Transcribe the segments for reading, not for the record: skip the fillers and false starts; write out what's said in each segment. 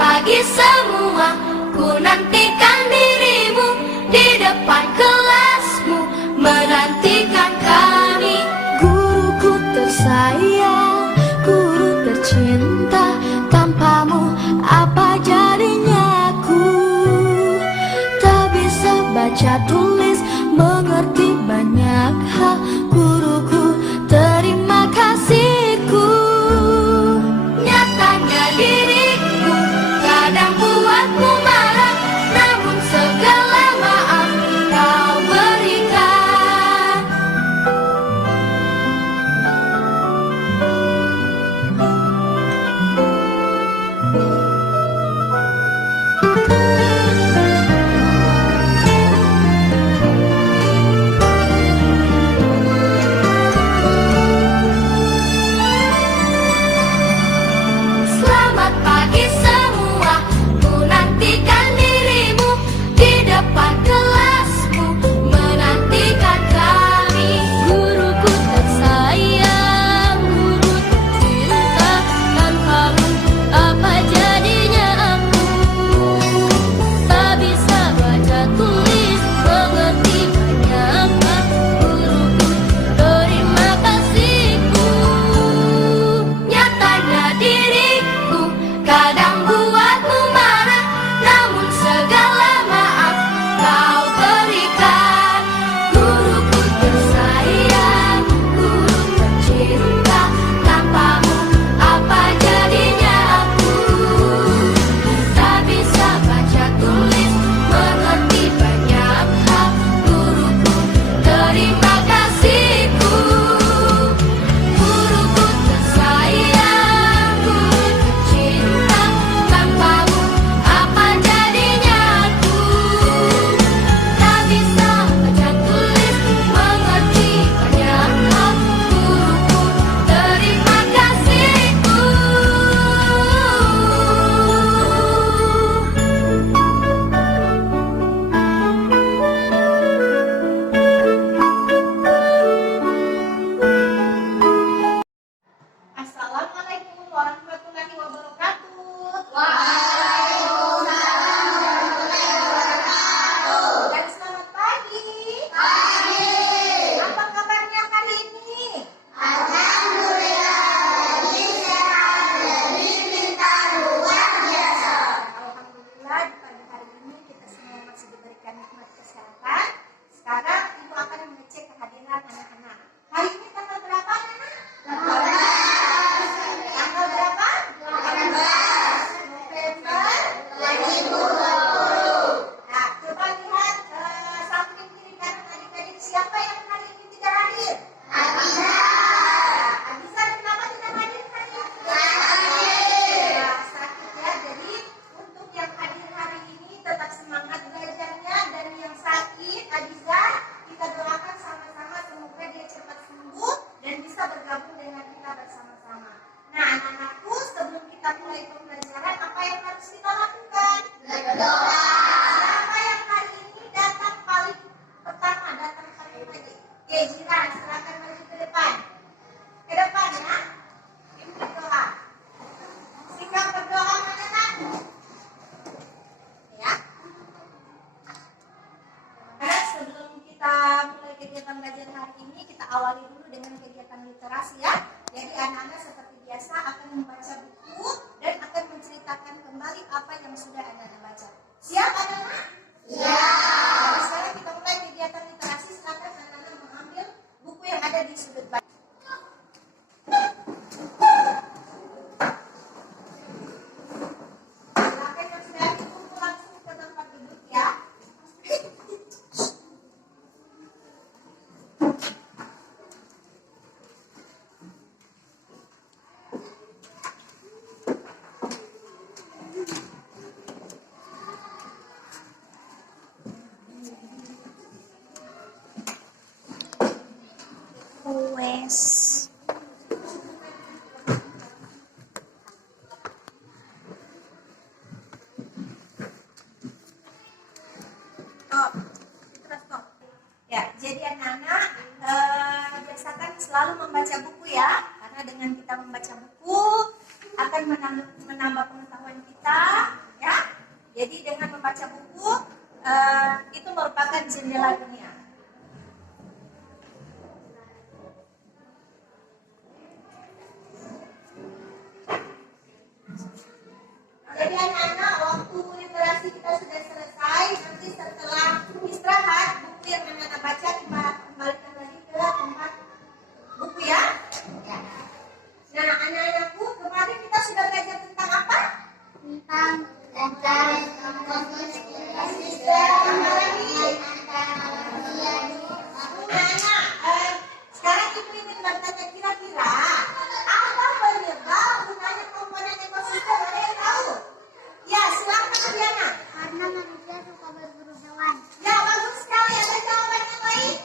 pagi semua, ku nantikan dirimu di depan kelasmu, menantikan kami. Guruku tersayang, guru tercinta, tanpamu apa jadinya aku? Tak bisa baca tulis, mengerti banyak hal. Guruku, terima kasihku. Nyatanya diriku kadang buatmu marah, namun segala maaf kau berikan. Selamat pagi semua, ku nantikan dirimu di depan kelasmu, menantikan kami. Guruku tersayang, guru tercinta, tanpamu apa jadinya aku? Tak bisa baca tulis, mengerti banyak hal. Guruku, terima kasihku. Nyatanya diriku kadang buatmu marah, namun segala maaf kau berikan. Guruku tersayang, guru tercinta, tanpamu apa jadinya aku? Tak bisa baca tulis, mengerti banyak hal. Guruku, terima kasihku. Guruku tersayang, guru tercinta, tanpamu apa jadinya aku? Tak bisa baca tulis, mengerti banyak hal. Guruku, terima kasihku. Assalamualaikum warahmatullahi wabarakatuh. Dan selamat pagi. Apa kabarnya hari ini? Alhamdulillah, di pagi hari ini kita semua masih diberikan nikmat kesehatan. Sekarang Ibu akan mengecek kehadiran anak-anak. Hari ini tanggal berapa, anak? Tanggal berapa? 18 November 2020. Nah, coba lihat samping kiri kanan adik-adik, siapa yang hari ini tidak hadir? Abiza. Abiza kenapa tidak hadir hari ini? Nah, sakit ya. Jadi untuk yang hadir hari ini tetap semangat belajarnya, dan yang sakit Abiza kita doakan sama-sama semoga dia cepat sembuh dan bisa bergabung dengan kita bersama-sama. Nah, anak-anakku, sebelum kita mulai pembelajaran, apa yang harus kita lakukan? Berdoa. Siapa yang hari ini datang paling pertama, datang paling pagi? Oke, Jiran, silakan maju ke depan. Ke depan ya. Ini berdoa. Sikap berdoa anak-anak. Ya. Karena sebelum kita mulai kegiatan belajar hari ini, kita awali dulu dengan kegiatan literasi ya. Jadi anak-anak seperti biasa akan membaca buku dan akan menceritakan kembali apa yang sudah anak-anak baca. Siap anak-anak? Siap. Sekarang kita mulai kegiatan literasi. Silakan anak-anak mengambil buku yang ada di sudut baca. Silakan yang sudah ambil buku langsung ke tempat duduk ya. Wes. Stop. Terus stop. Ya, jadi anak-anak biasakan selalu membaca buku ya, karena dengan kita membaca buku akan menambah pengetahuan kita Jadi dengan membaca buku itu merupakan jendela dunia. Jadi anak-anak, waktu literasi kita sudah selesai. Nanti setelah istirahat, buku yang anak-anak baca kita kembalikan lagi ke tempat buku ya. Nah, anak-anakku, kemarin kita sudah belajar tentang apa? Tentang Anak, sekarang ibu ingin bertanya kira-kira apa penyebab gunanya komponen ekosistem? Ada yang tahu? Ya, silakan Diana. karena manusia suka berburu hewan. Ya, bagus sekali. Ada jawaban yang lain?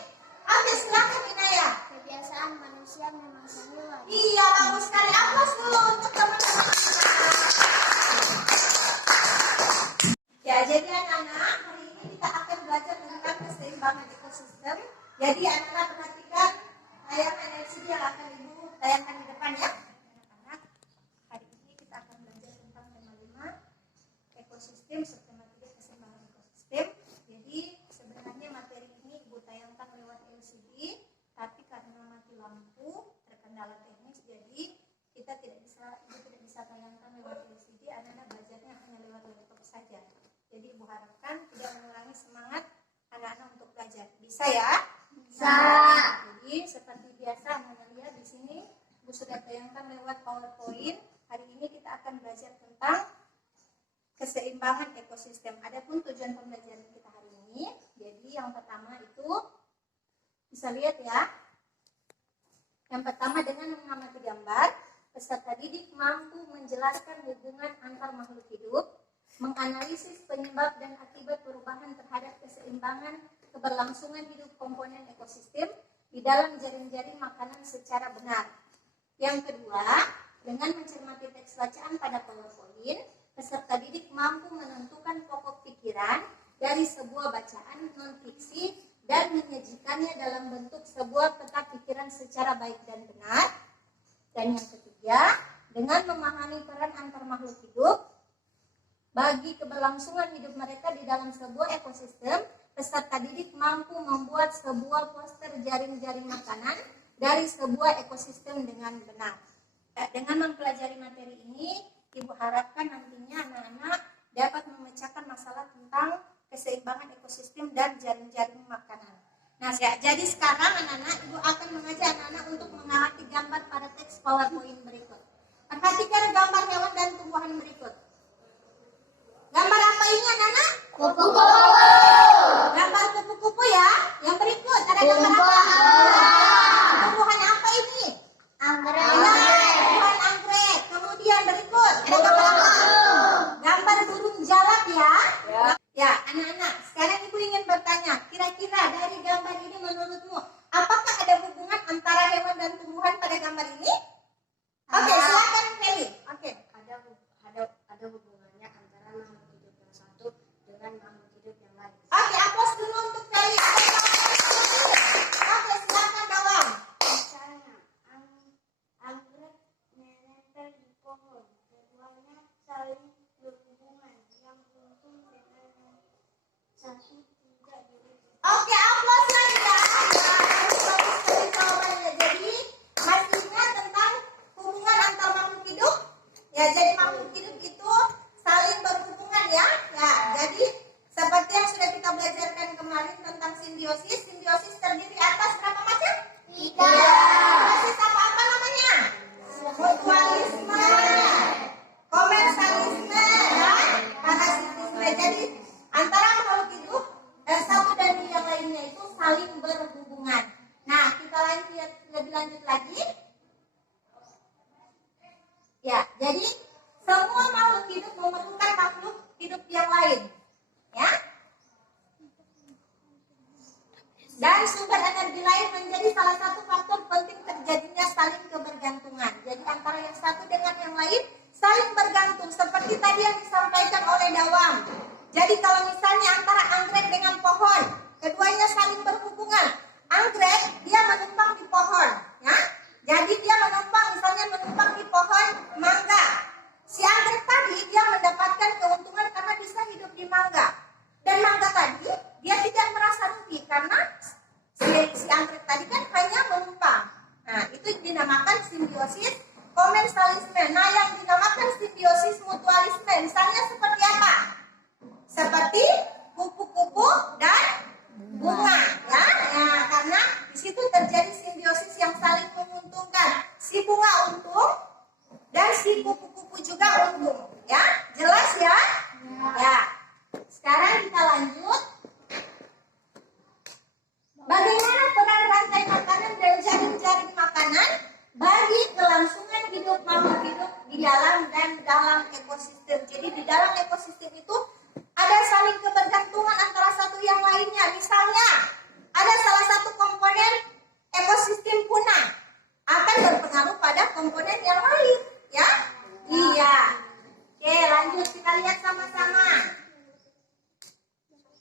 Oke, silakan Inaya. Kebiasaan manusia memangsa hewan. Iya, bagus sekali. Aplaus dulu untuk teman-teman. Ya, jadi anak-anak, hari ini kita akan belajar tentang keseimbangan ekosistem. Jadi anak-anak perhatikan tayangan LCD yang akan ibu tayangkan di depan ya. Anak-anak, hari ini kita akan belajar tentang tema 5 ekosistem, subtema 3 keseimbangan ekosistem. Jadi sebenarnya materi ini ibu tayangkan lewat LCD, tapi karena mati lampu, terkendala teknis, jadi ibu tidak bisa tayangkan lewat LCD. Anak-anak belajarnya hanya lewat laptop saja. Jadi ibu harapkan tidak mengurangi semangat anak-anak untuk belajar. Bisa ya? Bisa. Jadi seperti biasa anak-anak lihat di sini ibu sudah tayangkan lewat PowerPoint. Hari ini kita akan belajar tentang keseimbangan ekosistem. Adapun tujuan pembelajaran kita hari ini, jadi yang pertama itu bisa lihat ya. Yang pertama dengan mengamati gambar, peserta didik mampu menjelaskan hubungan antar makhluk hidup, menganalisis penyebab dan akibat perubahan terhadap keseimbangan keberlangsungan hidup komponen ekosistem di dalam jaring-jaring makanan secara benar. Yang kedua, dengan mencermati teks bacaan pada PowerPoint, peserta didik mampu menentukan pokok pikiran dari sebuah bacaan non-fiksi dan menyajikannya dalam bentuk sebuah peta pikiran secara baik dan benar. Dan yang ketiga, dengan memahami peran antar makhluk hidup bagi keberlangsungan hidup mereka di dalam sebuah ekosistem, peserta didik mampu membuat sebuah poster jaring-jaring makanan dari sebuah ekosistem dengan benar. Dengan mempelajari materi ini, ibu harapkan nantinya anak-anak dapat memecahkan masalah tentang keseimbangan ekosistem dan jaring-jaring makanan. Nah, jadi sekarang anak-anak, ibu akan mengajak anak-anak untuk mengamati gambar pada teks PowerPoint berikut. Perhatikan gambar hewan dan tumbuhan berikut. Gambar apa ini anak-anak? Kupu-kupu. Gambar kupu-kupu ya. Yang berikut ada gambar apa? Tumbuhan apa ini? Anggrek. Tumbuhan anggrek. Kemudian berikut ada gambar apa? Gambar burung jalak ya. Ya, anak-anak. Sekarang ibu ingin bertanya, kira-kira dari gambar ini menurutmu apakah ada hubungan antara hewan dan tumbuhan pada gambar ini? Oke, silakan Kelly. Oke. Ada hubungannya antara makhluk hidup yang satu dengan makhluk hidup yang lain. Oke, aplaus dulu untuk Kelly. Oke, silakan Dawang. Misalnya, anggrek menempel di pohon, keduanya saling berhubungan, yang untung dengan yang satu tidak dirugikan. Oke, aplaus lagi ya. Bagus sekali jawabannya. Jadi, masih ingat tentang hubungan antar makhluk hidup? Ya, jadi makhluk hidup itu saling berhubungan ya. Ya, jadi seperti yang sudah kita belajarkan kemarin tentang simbiosis. Simbiosis terdiri atas berapa macam? 3. Simbiosis apa namanya? Mutualisme, komensalisme, dan parasitisme. Jadi antara makhluk hidup satu dan yang lainnya itu saling berhubungan. Nah, kita lihat lebih lanjut lagi. Ya, jadi semua makhluk hidup memerlukan makhluk hidup yang lain. Ya. Dan sumber energi lain menjadi salah satu faktor penting terjadinya saling kebergantungan. Jadi antara yang satu dengan yang lain saling bergantung. Seperti tadi yang disampaikan oleh Dawang. Jadi kalau misalnya antara anggrek dengan pohon, keduanya saling berhubungan. Anggrek dia menumpang di pohon, ya. Jadi dia menumpang di pohon mangga. Si anggrek tadi dia mendapatkan keuntungan karena bisa hidup seperti kupu-kupu dan bunga, ya. Nah, karena di situ terjadi simbiosis yang saling menguntungkan. Si bunga untung dan si kupu-kupu juga untung, ya. Jelas ya? Ya. Sekarang kita lanjut. Bagaimana peran rantai makanan dan jaring-jaring makanan bagi kelangsungan hidup makhluk hidup di dalam dan dalam ekosistem. Jadi di dalam ekosistem itu ada saling kebergantungan antara satu yang lainnya. Misalnya, ada salah satu komponen ekosistem punah akan berpengaruh pada komponen yang lain, ya? Iya. Oke, lanjut kita lihat sama-sama.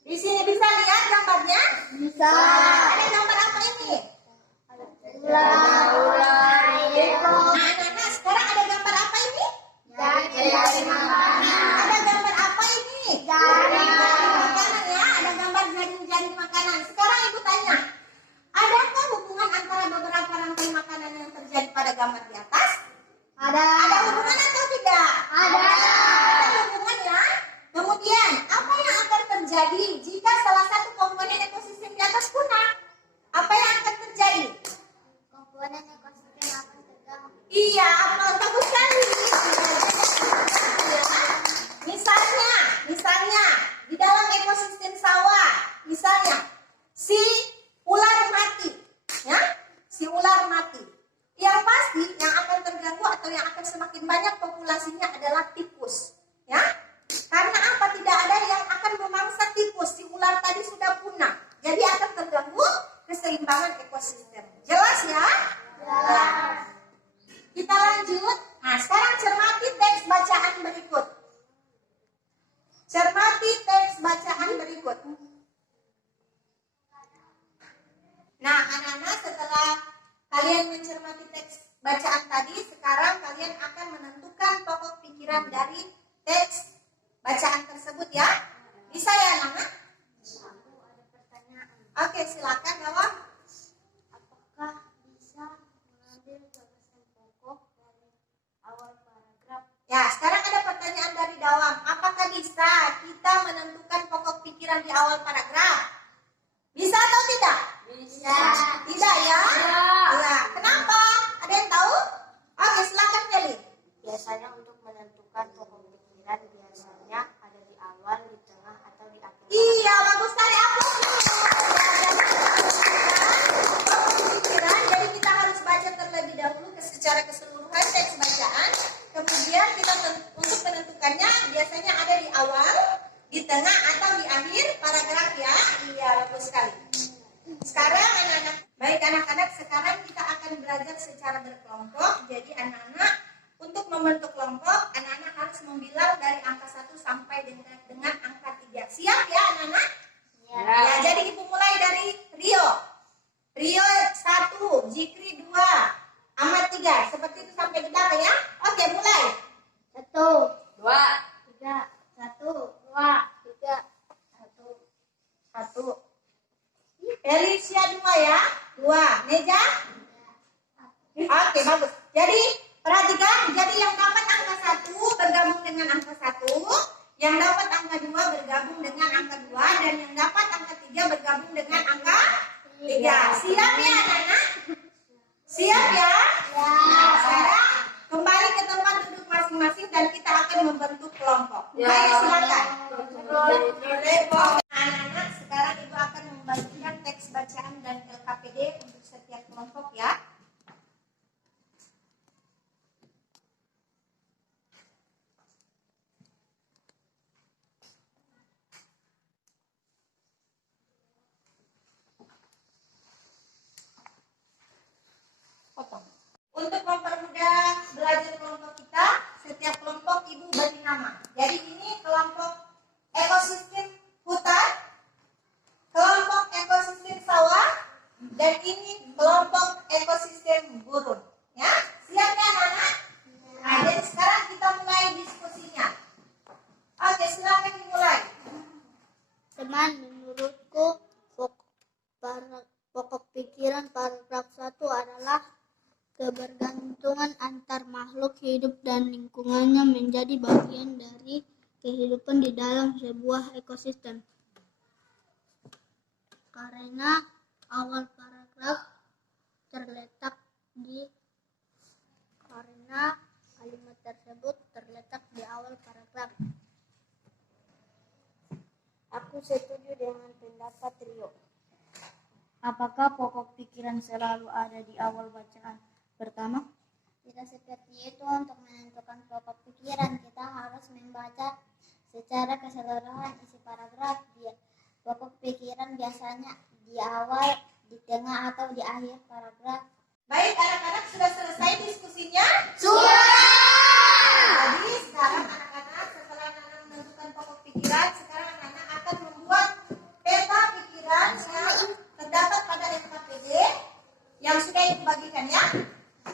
Di sini bisa lihat gambarnya? Bisa. Ada gambar apa ini? Ular. Nah, sekarang ada gambar apa ini? Jaring makanan. Ada gambar apa ini? Jaring makanan, ya. Ada gambar jaring makanan. Sekarang ibu tanya, adakah hubungan antara beberapa rantai makanan yang terjadi pada gambar di atas? Ada. Ada hubungan atau tidak? Ada hubungan, ya. Kemudian, apa yang akan terjadi jika salah satu komponen ekosistem di atas punah? Apa yang akan terjadi? Komponen ekosistem akan terganggu. Iya, bagus sekali. Misalnya, di dalam ekosistem sawah, misalnya, si ular mati, ya, si ular mati. Yang pasti yang akan terganggu atau yang akan semakin banyak populasinya adalah tikus, ya. Karena apa? Tidak ada yang akan memangsa tikus. Si ular tadi sudah punah. Jadi akan terganggu keseimbangan ekosistem. Jelas ya? Jelas. Kita lanjut. Nah, sekarang cermati teks bacaan berikut. Cermati teks bacaan berikut. Nah, anak-anak, setelah kalian mencermati teks bacaan tadi, sekarang kalian akan menentukan pokok pikiran dari teks bacaan tersebut, ya. Bisa ya, anak-anak? Aku ada pertanyaan. Oke, silakan jawab. Apakah bisa mengambil gagasan pokok dari awal paragraf? Ya, sekarang ada pertanyaan dari Dawam. Apakah bisa kita menentukan pokok pikiran di awal paragraf? Bisa atau tidak? Bisa. Tidak, ya? Ya. Kenapa? Ada yang tahu? Oke, silakan Kelly. Biasanya untuk menentukan pokok pikiran biasanya ada di awal, di tengah, atau di akhir. Iya, bagus sekali. Aplaus dulu. Pikiran, jadi kita harus baca terlebih dahulu secara keseluruhan teks bacaan. Kemudian kita untuk menentukannya biasanya ada di awal, di tengah, atau di akhir paragraf, ya. Iya, bagus sekali. Sekarang anak-anak, baik anak-anak, sekarang kita akan belajar secara berkelompok. Jadi anak-anak, untuk membentuk kelompok, anak-anak harus membilang dari angka 1 sampai dengan angka 3. Siap ya anak-anak? Ya, jadi ibu mulai dari Rio. Rio 1, Jikri 2, Ahmad 3. Seperti itu sampai di belakang, ya. Oke, mulai. 1, 2, 3, 1, 2, 3, 1. 1. Felicia 2 ya. 2. Meja? Oke, bagus. Jadi perhatikan, jadi yang dapat angka 1 bergabung dengan angka 1, yang dapat angka 2 bergabung dengan angka 2, dan yang dapat angka 3 bergabung dengan angka 3. Siap ya anak-anak? Siap ya? Nah, sekarang kembali ke tempat duduk masing-masing dan kita akan membentuk kelompok. Baik, silakan. Anak-anak, sekarang ibu akan membagikan teks bacaan dan LKPD untuk setiap kelompok, ya. Potong. Untuk mempermudah belajar kelompok kita, setiap kelompok ibu beri nama. Jadi ini kelompok ekosistem hutan, kelompok ekosistem sawah, dan ini kelompok ekosistem gurun. Ya, siap ya anak-anak? Nah, jadi sekarang kita mulai diskusinya. Oke, silakan dimulai. Teman, menurutku pokok pikiran paragraf 1 adalah kebergantungan antar makhluk hidup dan lingkungannya menjadi bagian dari kehidupan di dalam sebuah ekosistem. Karena awal paragraf terletak di karena kalimat tersebut terletak di awal paragraf. Aku setuju dengan pendapat Rio. Apakah pokok pikiran selalu ada di awal bacaan pertama? Tidak seperti itu. Untuk menentukan pokok pikiran, kita harus membaca secara keseluruhan isi paragraf. Pokok pikiran biasanya di awal, di tengah, atau di akhir paragraf. Baik, anak-anak sudah selesai diskusinya? Sudah. Jadi sekarang anak-anak setelah anak-anak menentukan pokok pikiran, sekarang anak-anak akan membuat peta pikiran yang terdapat pada LKPD yang sudah ibu bagikan ya.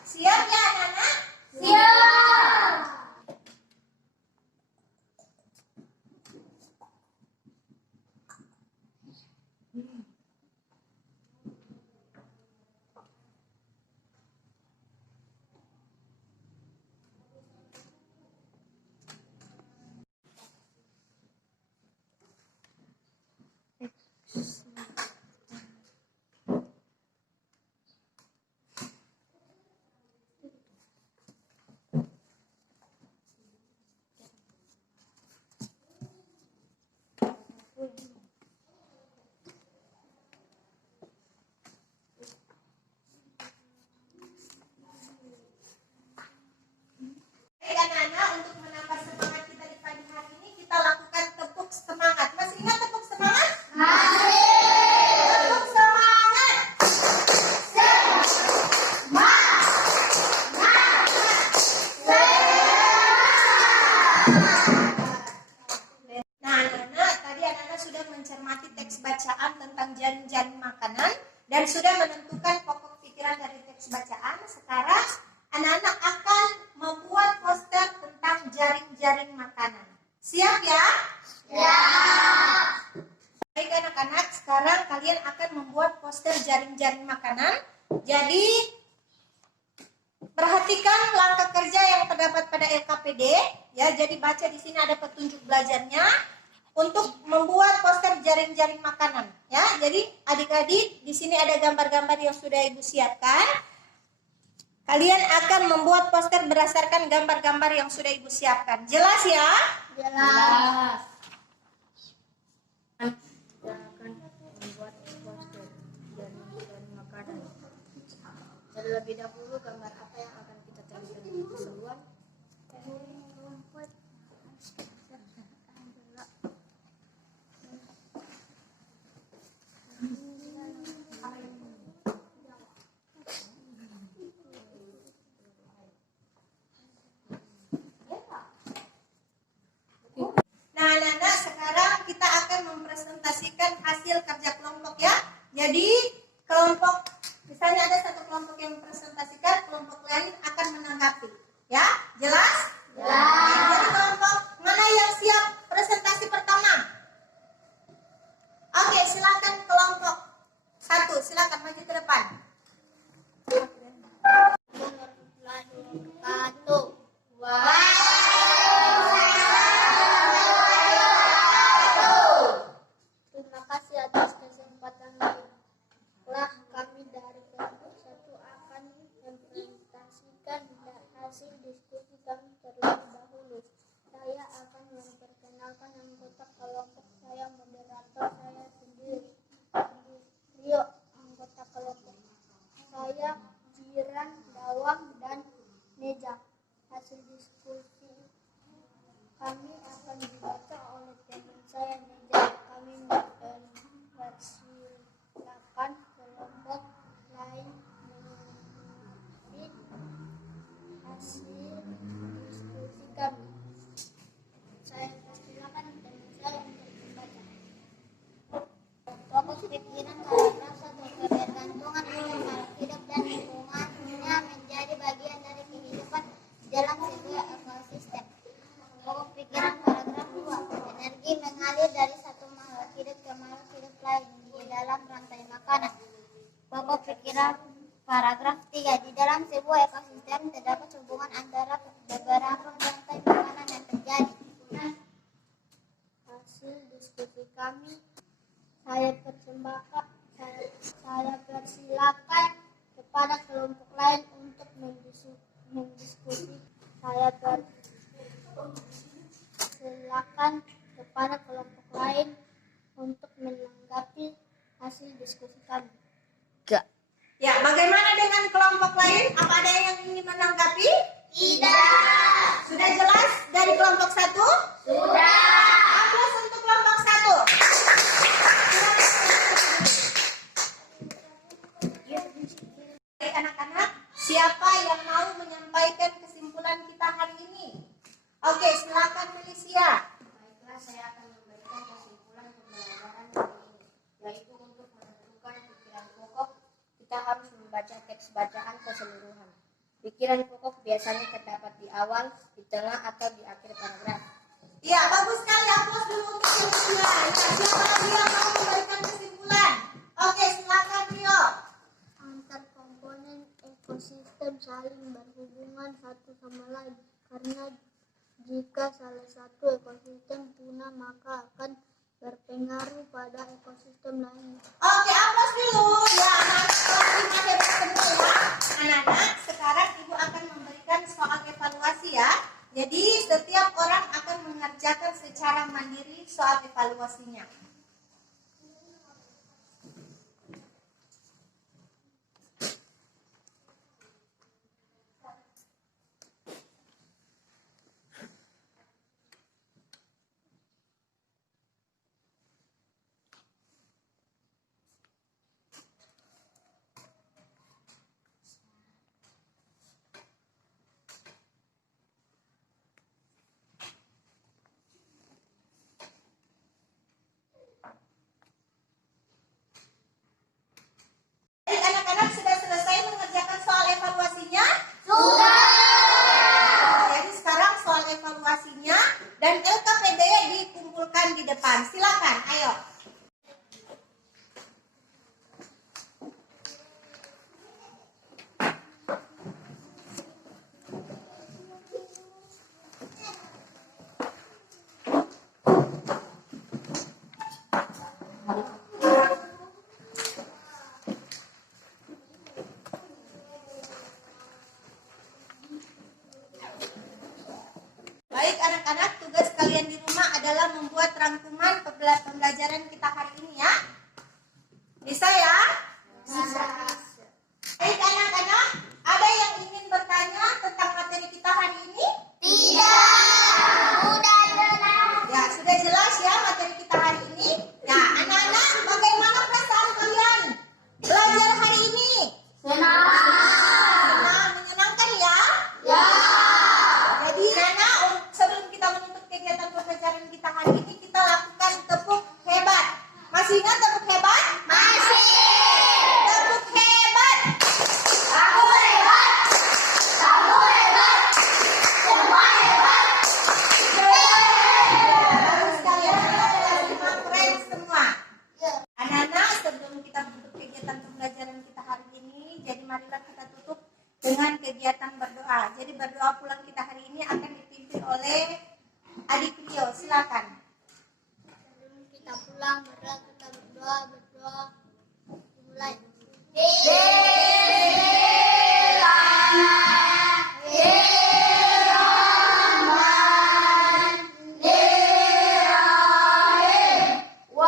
Siap ya anak-anak? Siap. Baik anak-anak, untuk menambah semangat kita di pagi hari ini, kita lakukan tepuk semangat. Masih ingat tepuk semangat? Tepuk semangat. Nah anak-anak, tadi anak-anak sudah mencermati teks bacaan tentang jaring-jaring makanan dan sudah menentukan pokok pikiran dari teks bacaan. Sekarang anak-anak akan membuat poster tentang jaring-jaring makanan. Siap ya? Siap. Baik anak-anak, sekarang kalian akan membuat poster jaring-jaring makanan. Jadi perhatikan langkah kerja yang terdapat pada LKPD ya. Jadi baca di sini ada petunjuk belajarnya untuk membuat poster jaring-jaring makanan ya. Jadi adik-adik di sini ada gambar-gambar yang sudah ibu siapkan. Kalian akan membuat poster berdasarkan gambar-gambar yang sudah ibu siapkan. Jelas ya? Jelas. Kita akan membuat poster jaring-jaring makanan. Terlebih dahulu, gambar apa yang akan kita tempel di keseluruhan? Nah, anak-anak, sekarang kita akan mempresentasikan hasil kerja kelompok ya. Jadi, kelompok, misalnya ada satu kelompok yang mempresentasikan, kelompok lain akan menanggapi. Ya, jelas? Jelas. Jadi, kelompok mana yang siap presentasi pertama? Oke, silakan kelompok satu, silakan maju ke depan. Terima kasih atas kesempatan ini. Telah kami dari kelompok 1 akan mempresentasikan hasil diskusi kami terlebih dahulu. Saya akan memperkenalkan anggota kelompok saya, moderator saya sendiri. Rio, anggota kelompok saya, Jiran, Dawang, dan Neja. Hasil diskusi kami akan dibaca oleh teman saya, Neja. Kami mempersilakan kelompok lain mengikuti hasil diskusi kami. Saya persilakan teman saya untuk membaca. Pokok pikiran paragraf 1. Kebergantungan makhluk hidup dan lingkungannya menjadi bagian dari kehidupan dalam sebuah ekosistem. Pokok pikiran paragraf 2. Energi mengalir dari satu makhluk hidup ke makhluk hidup lain di dalam rantai makanan. Pokok pikiran paragraf 3. Di dalam sebuah ekosistem terdapat hubungan antara beberapa rantai makanan yang terjadi. kami. Saya persilakan kepada kelompok lain untuk mendiskusi. Saya persilakan kepada kelompok lain untuk menanggapi hasil diskusi kami. Ya, bagaimana dengan kelompok lain? Apa ada yang ingin menanggapi? Tidak. Sudah jelas dari kelompok 1? Sudah. Aplaus untuk kelompok 1. Baik anak-anak, siapa yang mau menyampaikan kesimpulan kita hari ini? Oke, silakan Felicia. Baiklah, saya akan memberikan kesimpulan pembelajaran hari ini, yaitu untuk menentukan pikiran pokok, kita harus membaca teks bacaan keseluruhan. Pikiran pokok biasanya terdapat di awal, di tengah, atau di akhir paragraf. Ya, bagus sekali. Aplaus dulu untuk Felicia. Ya, siapa lagi yang mau memberikan kesimpulan? Oke, silakan Rio. Antar komponen ekosistem saling berhubungan satu sama lain, karena jika salah satu ekosistem punah maka akan berpengaruh pada ekosistem lain. Oke, aplaus dulu. Ya, anak-anak hebat semua ya. Anak-anak, sekarang Ibu akan memberikan soal evaluasi ya. Jadi, setiap orang akan mengerjakan secara mandiri soal evaluasinya. Baik, anak-anak sudah selesai mengerjakan soal evaluasinya? Sudah. Jadi sekarang soal evaluasinya dan LKPD dikumpulkan di depan. Silakan, ayo. Baik anak-anak, tugas kalian di rumah adalah membuat rangkuman pembelajaran kita hari ini ya. Bisa ya? Bisa. Baik anak-anak, ada yang ingin bertanya tentang materi kita hari ini? Tidak. Sudah jelas. Ya, sudah jelas ya materi kita hari ini. Ya, anak-anak, bagaimana perasaan kalian belajar hari ini? Senang. Senang, menyenangkan ya? Ya. Jadi, anak, sebelum kita menutup kegiatan pembelajaran kita hari ini, kita lakukan tepuk hebat. Masih ingat tepuk hebat? Masih. Tepuk hebat. Aku hebat. Kamu hebat. Semua hebat. Bagus sekali anak-anak kelas 5 keren semua. Anak-anak, sebelum kita tutup kegiatan pembelajaran kita hari ini, jadi marilah kita tutup dengan kegiatan berdoa. Jadi berdoa pulang kita hari ini akan dipimpin oleh adik Rio. Silakan. Sebelum kita pulang, mari kita berdoa. Mulai. Wa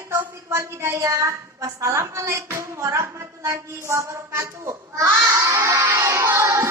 Wabillahi taufiq wal hidayah. Wassalamualaikum warahmatullahi wabarakatuh. Waalaikumsalam.